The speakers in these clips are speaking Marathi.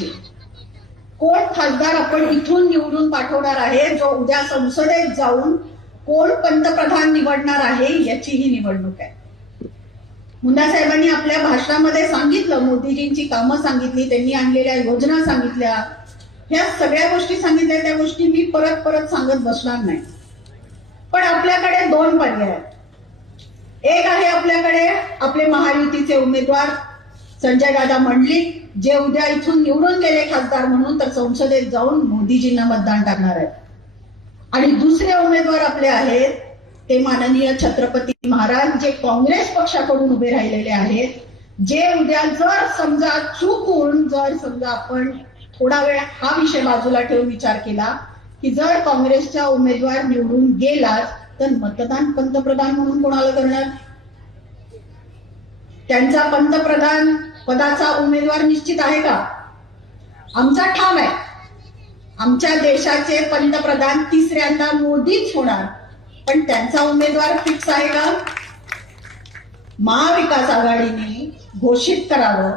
निश्चित कोण खासदार आपण इथून निवडून पाठवणार आहे जो उद्या संसदेत जाऊन कोण पंतप्रधान निवडणार आहे याची ही निवडणूक आहे. मुंडा साहेबांनी आपल्या भाषणामध्ये सांगितलं मोदीजींची कामं सांगितली त्यांनी आणलेल्या योजना सांगितल्या. ह्या सगळ्या गोष्टी सांगितल्या त्या गोष्टी मी परत परत सांगत बसणार नाही. पण आपल्याकडे दोन पर्याय आहेत. एक आहे आपल्याकडे आपले महायुतीचे उमेदवार संजय दादा म्हणली जे उद्या इथून निवडून गेले खासदार म्हणून तर संसदेत जाऊन मोदीजींना मतदान टाकणार आहेत. आणि दुसरे उमेदवार आपले आहेत ते माननीय छत्रपती महाराज जे काँग्रेस पक्षाकडून उभे राहिलेले आहेत. जे उद्या जर समजा चुकून जर समजा आपण थोडा वेळ हा विषय बाजूला ठेवून विचार केला की जर काँग्रेसचा उमेदवार निवडून गेलाच तर मतदान पंतप्रधान म्हणून कोणाला करणार? त्यांचा पंतप्रधान पदाचा उमेदवार निश्चित आहे का? आमचा ठाम आहे. आमच्या देशाचे पंतप्रधान तिसऱ्यांदा मोदीच होणार. पण त्यांचा उमेदवार फिक्स आहे का? महाविकास आघाडीने घोषित करावं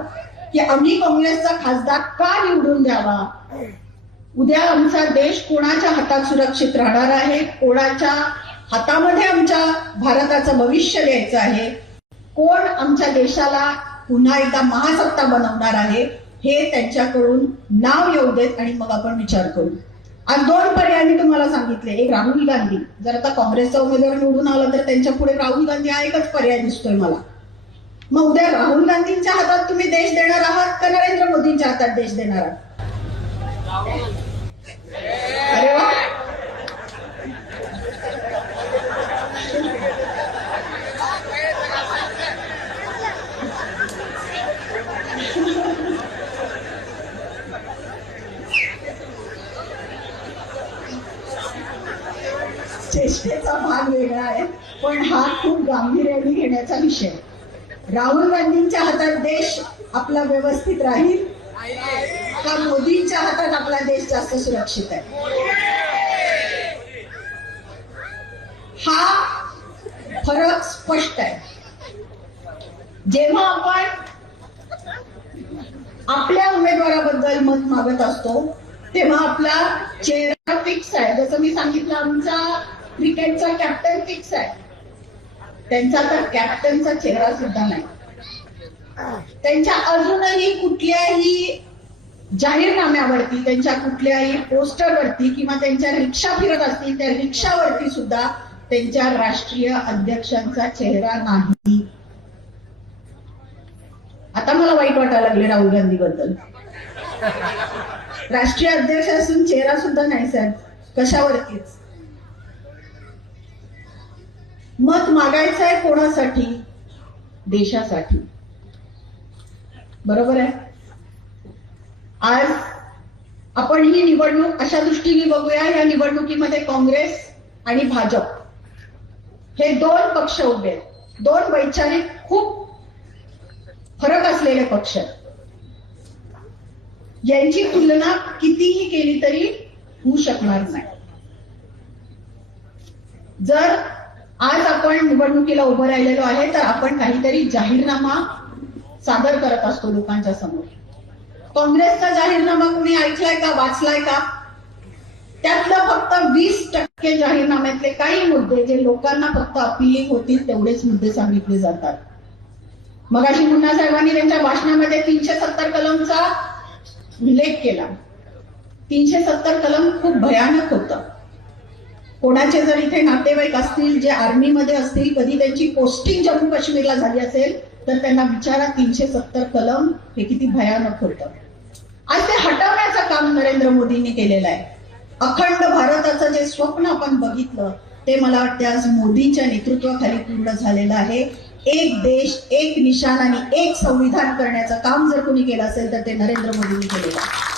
की आम्ही काँग्रेसचा खासदार का निवडून द्यावा? उद्या आमचा देश कोणाच्या हातात सुरक्षित राहणार आहे? कोणाच्या हातामध्ये आमच्या भारताचं भविष्य द्यायचं आहे? कोण आमच्या देशाला पुन्हा एकदा महासत्ता बनवणार आहे हे त्यांच्याकडून नाव येऊ देत आणि मग आपण विचार करू. आज दोन पर्याय मी तुम्हाला सांगितले. एक राहुल गांधी. जर आता काँग्रेसचा उमेदवार निवडून आला तर त्यांच्या पुढे राहुल गांधी हा एकच पर्याय दिसतोय मला. मग उद्या राहुल गांधींच्या हातात तुम्ही देश देणार आहात का नरेंद्र मोदींच्या हातात देश देणार आहात? चेष्टेचा भाग वेगळा आहे पण हा खूप गांभीर्याने घेण्याचा विषय. राहुल गांधींच्या हातात देश आपला व्यवस्थित राहील का मोदींच्या हातात आपला देश जास्त सुरक्षित आहे? हा फरक स्पष्ट आहे. जेव्हा आपण आपल्या उमेदवाराबद्दल मत मागत असतो तेव्हा आपला चेहरा फिक्स आहे. जसं मी सांगितलं आमचा क्रिकेटचा कॅप्टन फिक्स आहे. त्यांचा तर कॅप्टनचा चेहरा सुद्धा नाही. त्यांच्या अजूनही कुठल्याही जाहीरनाम्यावरती त्यांच्या कुठल्याही पोस्टरवरती किंवा त्यांच्या रिक्षा फिरत असतील त्या रिक्षावरती सुद्धा त्यांच्या राष्ट्रीय अध्यक्षांचा चेहरा नाही. आता मला वाईट वाटायला लागले राहुल गांधी बद्दल राष्ट्रीय अध्यक्ष असून चेहरा सुद्धा नाही साहेब. कशावरतीच. मत मागायचं आहे कोणासाठी? देशासाठी. बरोबर आहे? आज आपण ही निवडणूक अशा दृष्टीने बघूया या निवडणुकीमध्ये काँग्रेस आणि भाजप हे दोन पक्ष उभे आहेत. दोन वैचारिक खूप फरक असलेले पक्ष यांची तुलना कितीही केली तरी होऊ शकणार नाही. जर आज आपण निवडणुकीला उभं राहिलेलो आहे तर आपण काहीतरी जाहीरनामा सादर करत असतो लोकांच्या समोर. काँग्रेसचा जाहीरनामा कुणी ऐकलाय का वाचलाय का? त्यातलं फक्त वीस टक्के जाहीरनाम्यातले काही मुद्दे जे लोकांना फक्त अपिलिंग होतील तेवढेच मुद्दे सांगितले जातात. मग अशी मुन्ना साहेबांनी त्यांच्या भाषणामध्ये तीनशे सत्तर कलमचा उल्लेख केला. तीनशे सत्तर कलम खूप भयानक होतं. कोणाचे जर इथे नातेवाईक असतील जे आर्मीमध्ये असतील कधी त्यांची पोस्टिंग जम्मू काश्मीरला झाली असेल तर त्यांना विचारा तीनशे सत्तर कलम हे किती भयानक होतं. आज ते हटवण्याचं काम नरेंद्र मोदींनी केलेलं आहे. अखंड भारताचं जे स्वप्न आपण बघितलं ते मला वाटते आज मोदींच्या नेतृत्वाखाली पूर्ण झालेलं आहे. एक देश एक निशाण आणि एक संविधान करण्याचं काम जर कोणी केलं असेल तर ते नरेंद्र मोदींनी केलेलं आहे.